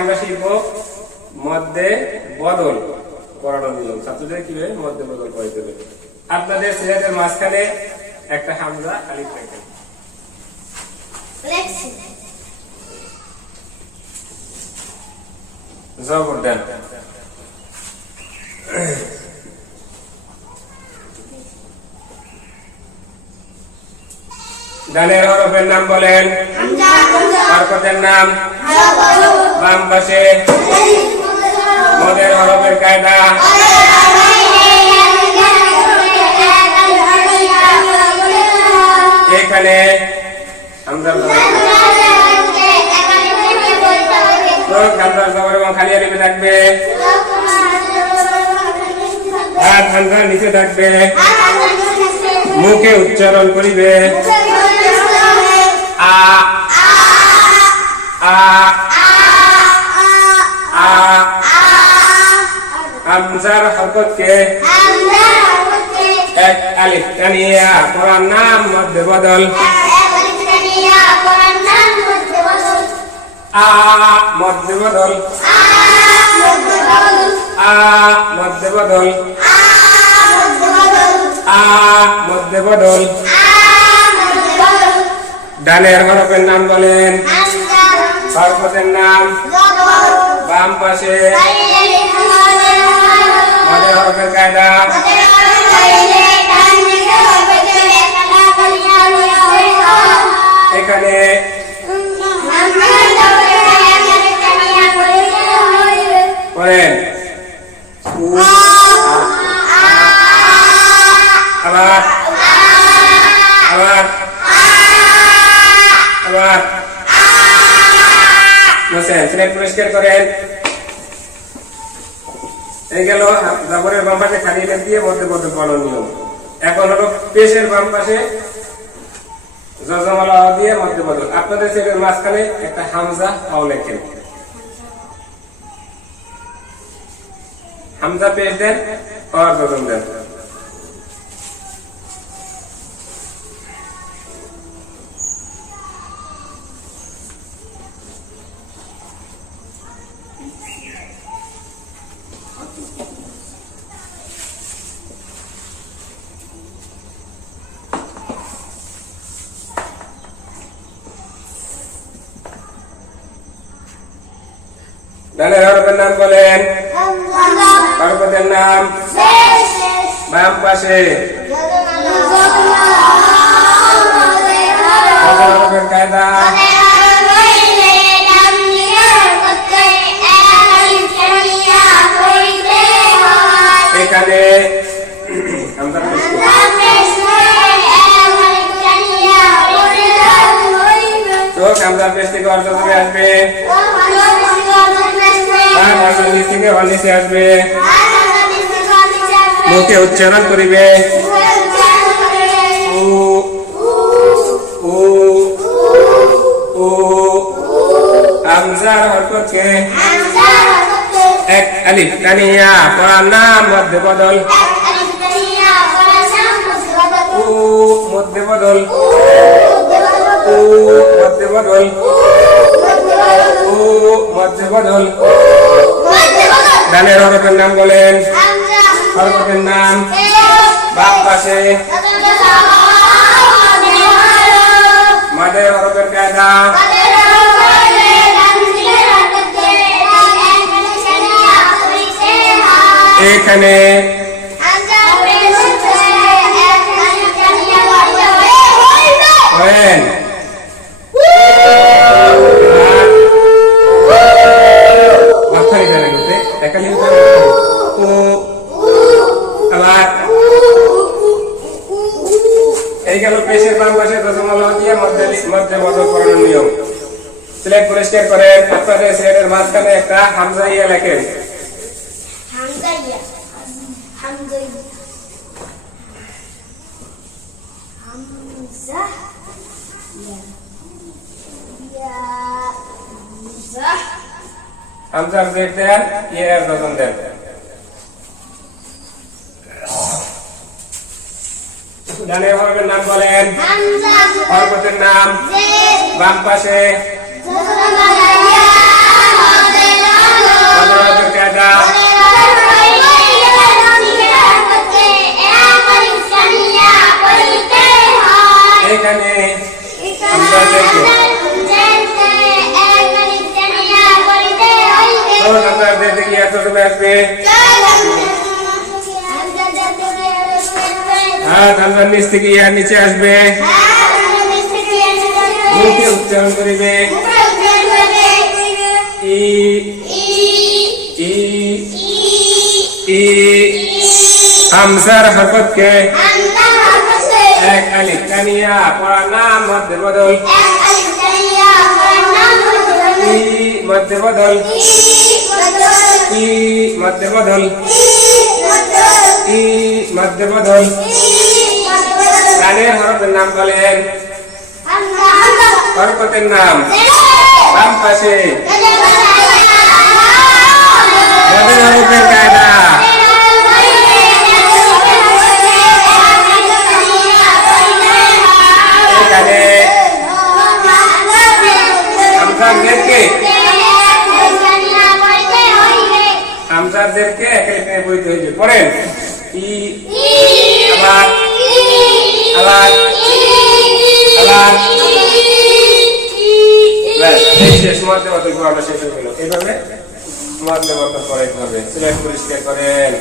আমরা শিখব মধ্যে বদল করানোর নিয়ম। ছাত্রদের কীভাবে মধ্যে বদল করে দেবে আপনাদের সিলেটের মাঝখানে একটা হামজা আলিফ রাখেন জবর ডানের হরফের নাম বলেন। হামজা নাম? বাম পাশে মদের হরফের কায়দা। এখানে মুখে উচ্চারণ করিবে। হরকতকে এক আলিফ কোরআন নাম মধ্যে বদল। আ মধ্যে বদল। আ মধ্যে বদল। আ মধ্যে বদল। ডানের হরফের নাম বলেন। হরকতের নাম বাম পাশে। মদের হরফের কায়দা এখানে করেন আবার। আবার। আবার। বসেন সিলেট পরিষ্কার করেন। এই গেল জবরের বাম পাশে খালি লেখ দিয়ে মধ্যে মধ্যে নিয়ম। এখন হলো পেশের বাম পাশে জজমালা দিয়ে মধ্যে বদল আপনাদের সেটের মাঝখানে একটা হামজা পাও লেখেন। হামজা পেশ দেন আর জজম দেন। ডানের হরফের নাম বলেন হরফের নাম বাম পাশে হরফের কায়দা থেকে নিচে আসবে। মুখে উচ্চারণ করিবে। এক আলিফ টানিয়া পড়ার নাম মধ্যে বদল। উ, মধ্যে বদল। মধ্যে বদল। মধ্যে বদল। ডানের হরফের নাম বলেন। হরফের নাম। বাপ পাশে। মাদের হরফের কায়দা। এখানে আবার এই গেল পেশের বাম পাশে রজমালা দিয়ে মধ্যে মধ্যে বদল করানোর নিয়ম। সিলেট পরিষ্কার করেন আপনাদের সিলেটের মাঝখানে একটা হামজা ইয়া লেখেন। ইয়া ইয়া হামজার জেড দেন ইয়ের রজন দেন। ডানের হরফের নাম বলেন। হরফতের নাম বাম পাশে। এখানে আমরা দেখি আমরা দেখি এত আসবে। হাত আল্লাহর নিচ থেকে ইয়ার নিচে আসবে। মুখে উচ্চারণ করিবে। ই ই ই, হামসার হরকতকে এক আলিফ কানিয়া পড়া নাম মধ্যে বদল। ই, মধ্যে বদল। ই, মধ্যে বদল। ই, মধ্যে বদল। গানের হরফের নাম বলেন। হরকতের নাম। বাম পাশে। মদের হরফের কায়দা। এখানে। হামসারদেরকে হামসারদেরকে একে একে বইতে হইবে। পড়েন। ই ব্যাস, শেষ মতো পড়ানো শেষ হয়ে গেল। এইভাবে মতো পড়াইতে হবে সিলেক্ট পরিষ্কার করেন।